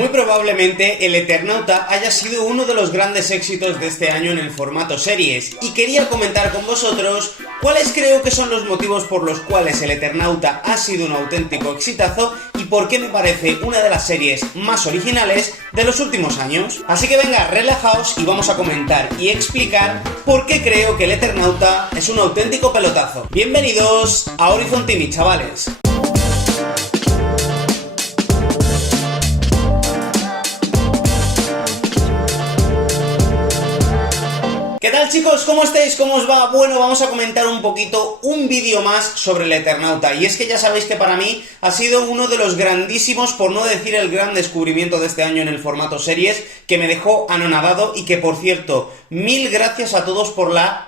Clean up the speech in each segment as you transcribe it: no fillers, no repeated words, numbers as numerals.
Muy probablemente el Eternauta haya sido uno de los grandes éxitos de este año en el formato series, y quería comentar con vosotros cuáles creo que son los motivos por los cuales el Eternauta ha sido un auténtico exitazo y por qué me parece una de las series más originales de los últimos años. Así que venga, relajaos y vamos a comentar y explicar por qué creo que el Eternauta es un auténtico pelotazo. Bienvenidos a Horizon TV, chavales. ¿Qué tal, chicos? ¿Cómo estáis? ¿Cómo os va? Bueno, vamos a comentar un poquito un vídeo más sobre el Eternauta, y es que ya sabéis que para mí ha sido uno de los grandísimos, por no decir el gran descubrimiento de este año en el formato series, que me dejó anonadado y que, por cierto, mil gracias a todos por la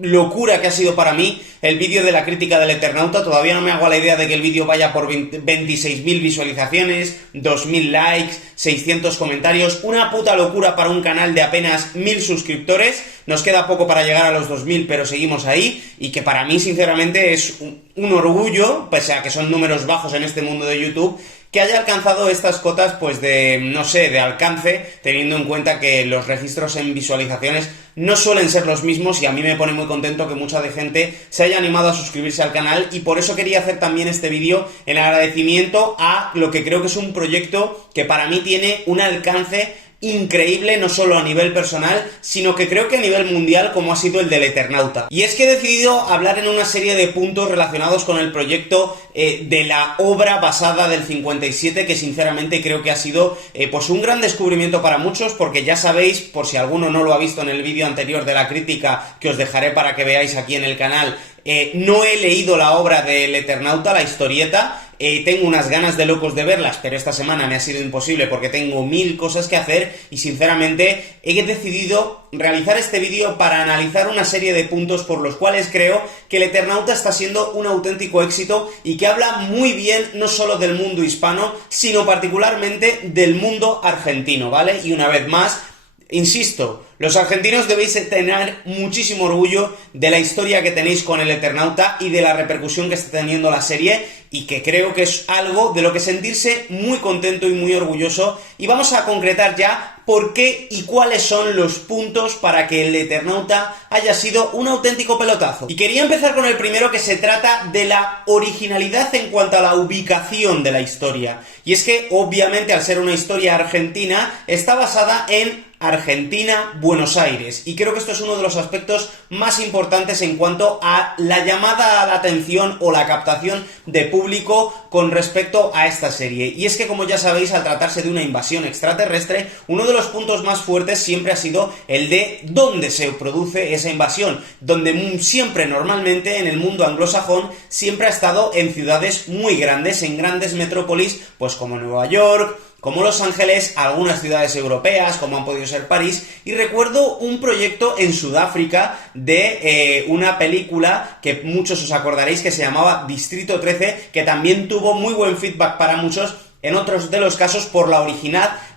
locura que ha sido para mí el vídeo de la crítica del Eternauta. Todavía no me hago la idea de que el vídeo vaya por 26.000 visualizaciones, 2.000 likes, 600 comentarios, una puta locura para un canal de apenas 1.000 suscriptores. Nos queda poco para llegar a los 2.000, pero seguimos ahí, y que para mí sinceramente es un orgullo, pese a que son números bajos en este mundo de YouTube, que haya alcanzado estas cotas, pues de, no sé, de alcance, teniendo en cuenta que los registros en visualizaciones no suelen ser los mismos, y a mí me pone muy contento que mucha de gente se haya animado a suscribirse al canal, y por eso quería hacer también este vídeo en agradecimiento a lo que creo que es un proyecto que para mí tiene un alcance increíble, no solo a nivel personal, sino que creo que a nivel mundial, como ha sido el del Eternauta. Y es que he decidido hablar en una serie de puntos relacionados con el proyecto de la obra basada del 57, que sinceramente creo que ha sido pues un gran descubrimiento para muchos, porque ya sabéis, por si alguno no lo ha visto en el vídeo anterior de la crítica, que os dejaré para que veáis aquí en el canal, no he leído la obra del Eternauta, la historieta. Tengo unas ganas de locos de verlas, pero esta semana me ha sido imposible porque tengo 1000 cosas que hacer, y sinceramente he decidido realizar este vídeo para analizar una serie de puntos por los cuales creo que el Eternauta está siendo un auténtico éxito, y que habla muy bien no solo del mundo hispano, sino particularmente del mundo argentino, ¿vale? Y una vez más, insisto, los argentinos debéis tener muchísimo orgullo de la historia que tenéis con el Eternauta y de la repercusión que está teniendo la serie, y que creo que es algo de lo que sentirse muy contento y muy orgulloso. Y vamos a concretar ya por qué y cuáles son los puntos para que el Eternauta haya sido un auténtico pelotazo. Y quería empezar con el primero, que se trata de la originalidad en cuanto a la ubicación de la historia. Y es que, obviamente, al ser una historia argentina, está basada en Argentina, Buenos Aires, y creo que esto es uno de los aspectos más importantes en cuanto a la llamada a la atención o la captación de público con respecto a esta serie. Y es que, como ya sabéis, al tratarse de una invasión extraterrestre, uno de los puntos más fuertes siempre ha sido el de dónde se produce esa invasión, donde siempre, normalmente, en el mundo anglosajón, siempre ha estado en ciudades muy grandes, en grandes metrópolis, pues como Nueva York, como Los Ángeles, algunas ciudades europeas, como han podido ser París. Y recuerdo un proyecto en Sudáfrica de una película que muchos os acordaréis, que se llamaba Distrito 13, que también tuvo muy buen feedback para muchos, en otros de los casos por la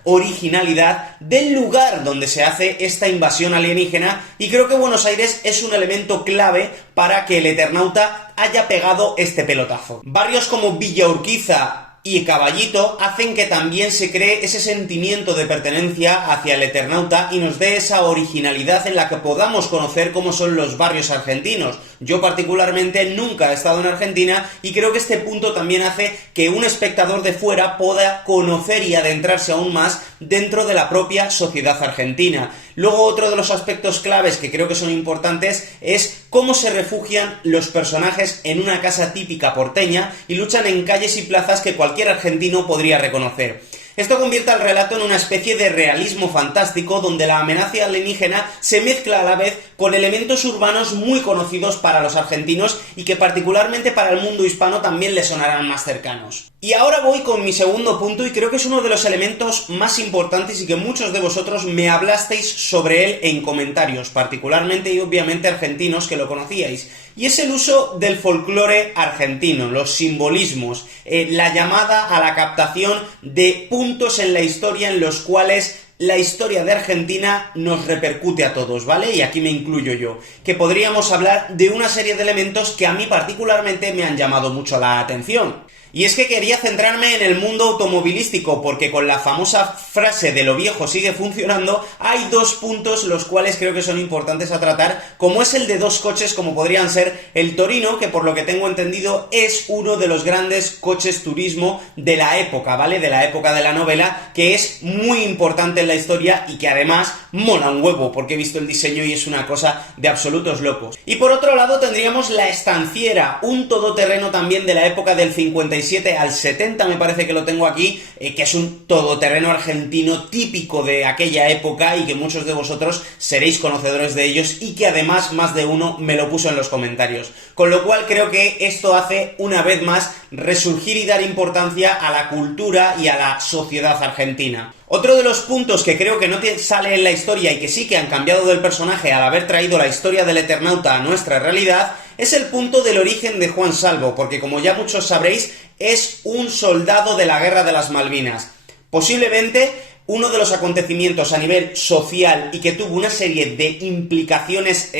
originalidad del lugar donde se hace esta invasión alienígena, y creo que Buenos Aires es un elemento clave para que el Eternauta haya pegado este pelotazo. Barrios como Villa Urquiza y Caballito hacen que también se cree ese sentimiento de pertenencia hacia el Eternauta y nos dé esa originalidad en la que podamos conocer cómo son los barrios argentinos. Yo particularmente nunca he estado en Argentina, y creo que este punto también hace que un espectador de fuera pueda conocer y adentrarse aún más dentro de la propia sociedad argentina. Luego, otro de los aspectos claves que creo que son importantes es cómo se refugian los personajes en una casa típica porteña y luchan en calles y plazas que cualquier argentino podría reconocer. Esto convierte al relato en una especie de realismo fantástico, donde la amenaza alienígena se mezcla a la vez con elementos urbanos muy conocidos para los argentinos, y que particularmente para el mundo hispano también les sonarán más cercanos. Y ahora voy con mi segundo punto, y creo que es uno de los elementos más importantes, y que muchos de vosotros me hablasteis sobre él en comentarios, particularmente y obviamente argentinos que lo conocíais. Y es el uso del folclore argentino, los simbolismos, la llamada a la captación de puntos en la historia en los cuales la historia de Argentina nos repercute a todos, ¿vale? Y aquí me incluyo yo, que podríamos hablar de una serie de elementos que a mí particularmente me han llamado mucho la atención. Y es que quería centrarme en el mundo automovilístico, porque con la famosa frase de lo viejo sigue funcionando, hay dos puntos los cuales creo que son importantes a tratar, como es el de dos coches como podrían ser el Torino, que por lo que tengo entendido es uno de los grandes coches turismo de la época, ¿vale? De la época de la novela, que es muy importante en la historia y que además mola un huevo, porque he visto el diseño y es una cosa de absolutos locos. Y por otro lado tendríamos la Estanciera, un todoterreno también de la época del 57 al 70, me parece que lo tengo aquí, que es un todoterreno argentino típico de aquella época y que muchos de vosotros seréis conocedores de ellos y que además más de uno me lo puso en los comentarios. Con lo cual creo que esto hace una vez más resurgir y dar importancia a la cultura y a la sociedad argentina. Otro de los puntos que creo que no sale en la historia y que sí que han cambiado del personaje al haber traído la historia del Eternauta a nuestra realidad es el punto del origen de Juan Salvo, porque como ya muchos sabréis, es un soldado de la Guerra de las Malvinas. Posiblemente uno de los acontecimientos a nivel social y que tuvo una serie de implicaciones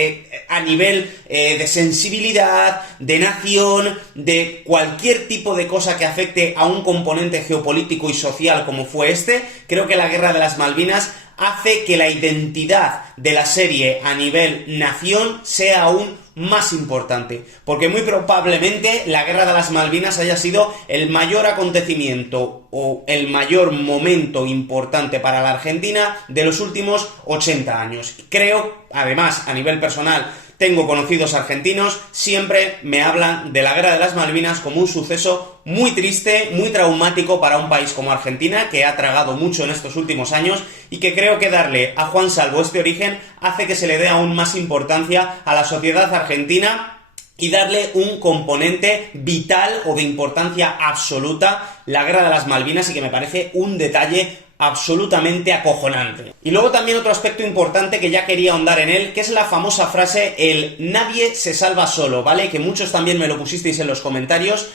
a nivel de sensibilidad, de nación, de cualquier tipo de cosa que afecte a un componente geopolítico y social como fue este, creo que la Guerra de las Malvinas hace que la identidad de la serie a nivel nación sea aún más importante, porque muy probablemente la Guerra de las Malvinas haya sido el mayor acontecimiento o el mayor momento importante para la Argentina de los últimos 80 años. Creo, además, a nivel personal, tengo conocidos argentinos, siempre me hablan de la Guerra de las Malvinas como un suceso muy triste, muy traumático para un país como Argentina, que ha tragado mucho en estos últimos años, y que creo que darle a Juan Salvo este origen hace que se le dé aún más importancia a la sociedad argentina y darle un componente vital o de importancia absoluta la Guerra de las Malvinas, y que me parece un detalle absolutamente acojonante. Y luego también otro aspecto importante que ya quería ahondar en él, que es la famosa frase, el nadie se salva solo, ¿vale? Que muchos también me lo pusisteis en los comentarios,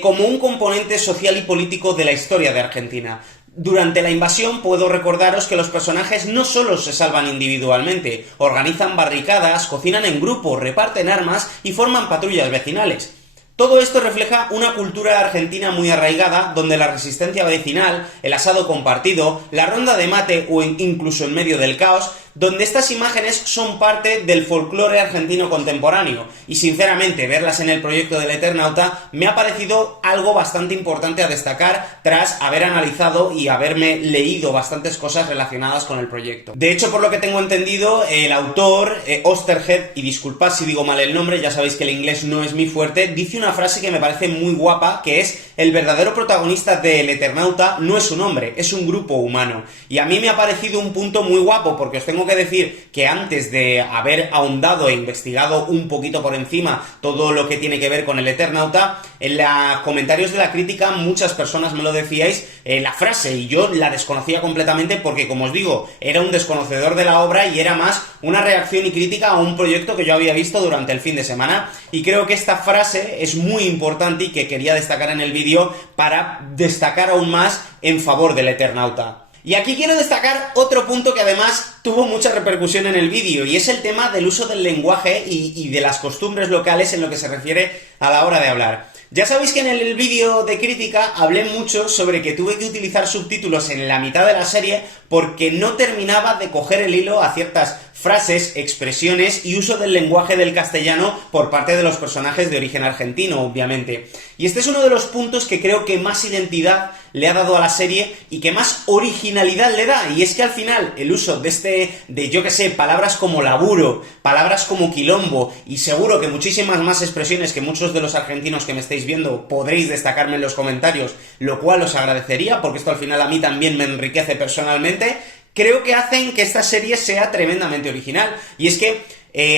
como un componente social y político de la historia de Argentina. Durante la invasión puedo recordaros que los personajes no solo se salvan individualmente, organizan barricadas, cocinan en grupo, reparten armas y forman patrullas vecinales. Todo esto refleja una cultura argentina muy arraigada, donde la resistencia vecinal, el asado compartido, la ronda de mate o incluso en medio del caos, donde estas imágenes son parte del folclore argentino contemporáneo, y sinceramente verlas en el proyecto del Eternauta me ha parecido algo bastante importante a destacar tras haber analizado y haberme leído bastantes cosas relacionadas con el proyecto. De hecho, por lo que tengo entendido, el autor, Osterhead, y disculpad si digo mal el nombre, ya sabéis que el inglés no es mi fuerte, dice una frase que me parece muy guapa, que es: el verdadero protagonista del Eternauta no es un hombre, es un grupo humano. Y a mí me ha parecido un punto muy guapo, porque os tengo que decir que antes de haber ahondado e investigado un poquito por encima todo lo que tiene que ver con el Eternauta, en los comentarios de la crítica muchas personas me lo decíais, la frase, y yo la desconocía completamente porque, como os digo, era un desconocedor de la obra y era más una reacción y crítica a un proyecto que yo había visto durante el fin de semana, y creo que esta frase es muy importante y que quería destacar en el vídeo para destacar aún más en favor del Eternauta. Y aquí quiero destacar otro punto que además tuvo mucha repercusión en el vídeo, y es el tema del uso del lenguaje y de las costumbres locales en lo que se refiere a la hora de hablar. Ya sabéis que en el vídeo de crítica hablé mucho sobre que tuve que utilizar subtítulos en la mitad de la serie porque no terminaba de coger el hilo a ciertas frases, expresiones y uso del lenguaje del castellano por parte de los personajes de origen argentino, obviamente. Y este es uno de los puntos que creo que más identidad le ha dado a la serie y que más originalidad le da, y es que al final el uso de yo que sé, palabras como laburo, palabras como quilombo, y seguro que muchísimas más expresiones que muchos de los argentinos que me estáis viendo podréis destacarme en los comentarios, lo cual os agradecería, porque esto al final a mí también me enriquece personalmente, creo que hacen que esta serie sea tremendamente original. Y es que,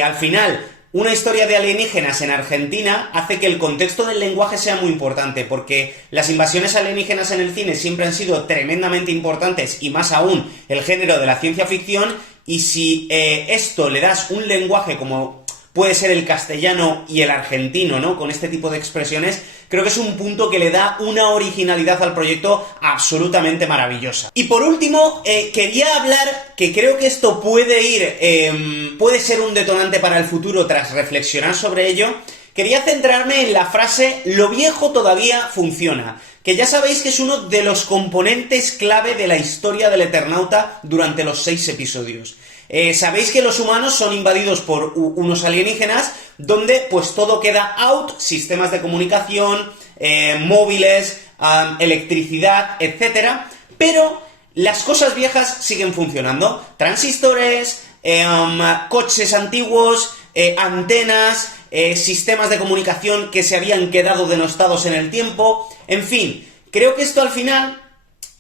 al final, una historia de alienígenas en Argentina hace que el contexto del lenguaje sea muy importante, porque las invasiones alienígenas en el cine siempre han sido tremendamente importantes, y más aún el género de la ciencia ficción, y si esto le das un lenguaje como puede ser el castellano y el argentino, ¿no?, con este tipo de expresiones, creo que es un punto que le da una originalidad al proyecto absolutamente maravillosa. Y por último, quería hablar, que creo que esto puede ser un detonante para el futuro tras reflexionar sobre ello, quería centrarme en la frase "lo viejo todavía funciona", que ya sabéis que es uno de los componentes clave de la historia del Eternauta durante los 6 episodios. Sabéis que los humanos son invadidos por unos alienígenas, donde pues todo queda out, sistemas de comunicación, móviles, electricidad, etcétera, pero las cosas viejas siguen funcionando. Transistores, coches antiguos, antenas, sistemas de comunicación que se habían quedado denostados en el tiempo. En fin, creo que esto al final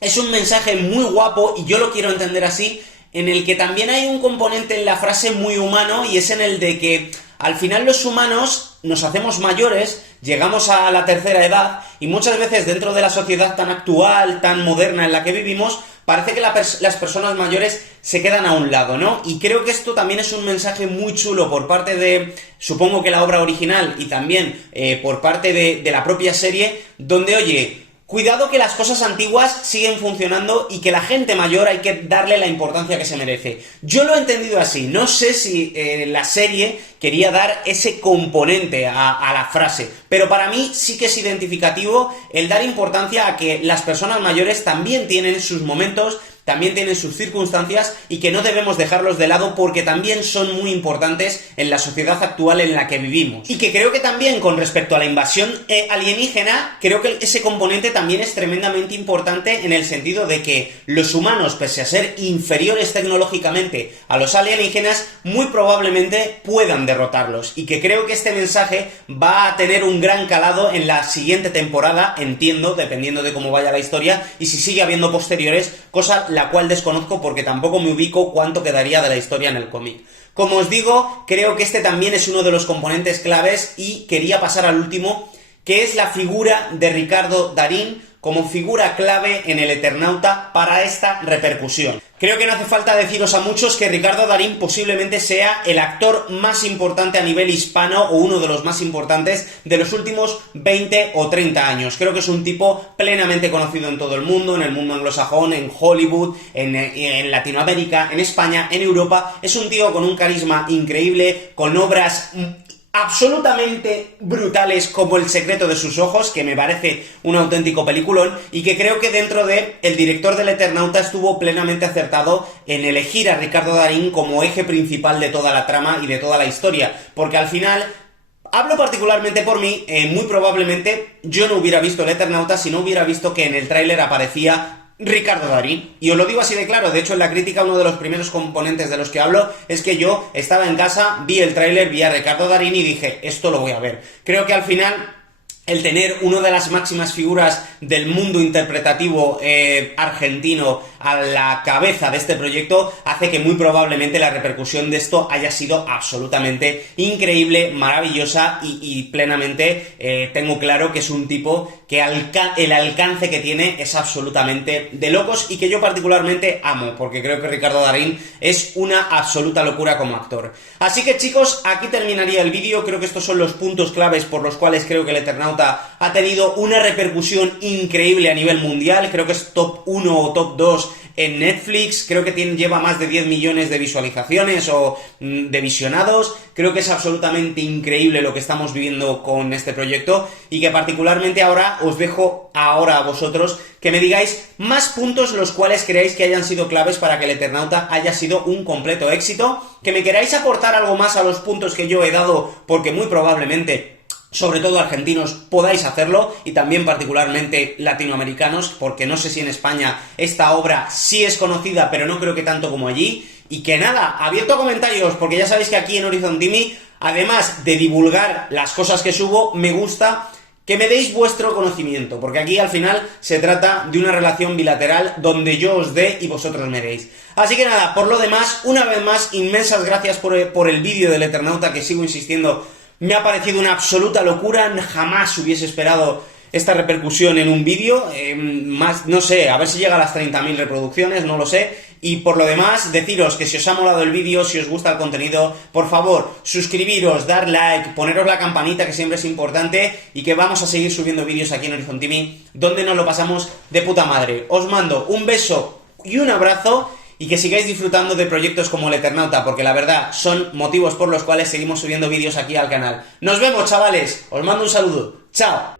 es un mensaje muy guapo, y yo lo quiero entender así, en el que también hay un componente en la frase muy humano, y es en el de que al final los humanos nos hacemos mayores, llegamos a la tercera edad, y muchas veces dentro de la sociedad tan actual, tan moderna en la que vivimos, parece que las personas mayores se quedan a un lado, ¿no? Y creo que esto también es un mensaje muy chulo por parte de, supongo que la obra original, y también por parte de la propia serie, donde, oye, cuidado que las cosas antiguas siguen funcionando y que la gente mayor hay que darle la importancia que se merece. Yo lo he entendido así, no sé si la serie quería dar ese componente a la frase, pero para mí sí que es identificativo el dar importancia a que las personas mayores también tienen sus momentos, también tienen sus circunstancias, y que no debemos dejarlos de lado porque también son muy importantes en la sociedad actual en la que vivimos. Y que creo que también con respecto a la invasión alienígena, creo que ese componente también es tremendamente importante, en el sentido de que los humanos, pese a ser inferiores tecnológicamente a los alienígenas, muy probablemente puedan derrotarlos, y que creo que este mensaje va a tener un gran calado en la siguiente temporada, entiendo, dependiendo de cómo vaya la historia, y si sigue habiendo posteriores, cosa la cual desconozco porque tampoco me ubico cuánto quedaría de la historia en el cómic. Como os digo, creo que este también es uno de los componentes claves, y quería pasar al último, que es la figura de Ricardo Darín como figura clave en el Eternauta para esta repercusión. Creo que no hace falta deciros a muchos que Ricardo Darín posiblemente sea el actor más importante a nivel hispano, o uno de los más importantes de los últimos 20 o 30 años. Creo que es un tipo plenamente conocido en todo el mundo, en el mundo anglosajón, en Hollywood, en Latinoamérica, en España, en Europa. Es un tío con un carisma increíble, con obras absolutamente brutales como El secreto de sus ojos, que me parece un auténtico peliculón, y que creo que dentro de el director del Eternauta estuvo plenamente acertado en elegir a Ricardo Darín como eje principal de toda la trama y de toda la historia, porque al final, hablo particularmente por mí, muy probablemente yo no hubiera visto el Eternauta si no hubiera visto que en el tráiler aparecía Ricardo Darín. Y os lo digo así de claro, de hecho en la crítica uno de los primeros componentes de los que hablo es que yo estaba en casa, vi el tráiler, vi a Ricardo Darín y dije, esto lo voy a ver. Creo que al final el tener una de las máximas figuras del mundo interpretativo argentino a la cabeza de este proyecto hace que muy probablemente la repercusión de esto haya sido absolutamente increíble, maravillosa, y plenamente tengo claro que es un tipo que el alcance que tiene es absolutamente de locos, y que yo particularmente amo, porque creo que Ricardo Darín es una absoluta locura como actor. Así que chicos, aquí terminaría el vídeo. Creo que estos son los puntos claves por los cuales creo que el Eternauta ha tenido una repercusión increíble a nivel mundial. Creo que es top 1 o top 2 en Netflix, creo que lleva más de 10 millones de visualizaciones o de visionados. Creo que es absolutamente increíble lo que estamos viviendo con este proyecto, y que particularmente ahora os dejo ahora a vosotros que me digáis más puntos los cuales creáis que hayan sido claves para que el Eternauta haya sido un completo éxito, que me queráis aportar algo más a los puntos que yo he dado, porque muy probablemente, sobre todo argentinos, podáis hacerlo, y también particularmente latinoamericanos, porque no sé si en España esta obra sí es conocida, pero no creo que tanto como allí. Y que nada, abierto a comentarios, porque ya sabéis que aquí en Horizon Timmy, además de divulgar las cosas que subo, me gusta que me deis vuestro conocimiento, porque aquí al final se trata de una relación bilateral donde yo os dé y vosotros me deis. Así que nada, por lo demás, una vez más, inmensas gracias por el vídeo del Eternauta, que sigo insistiendo, me ha parecido una absoluta locura. Jamás hubiese esperado esta repercusión en un vídeo, más, no sé, a ver si llega a las 30.000 reproducciones, no lo sé. Y por lo demás, deciros que si os ha molado el vídeo, si os gusta el contenido, por favor, suscribiros, dar like, poneros la campanita, que siempre es importante, y que vamos a seguir subiendo vídeos aquí en Horizon Timmy, donde nos lo pasamos de puta madre. Os mando un beso y un abrazo, y que sigáis disfrutando de proyectos como el Eternauta, porque la verdad son motivos por los cuales seguimos subiendo vídeos aquí al canal. Nos vemos, chavales, os mando un saludo, chao.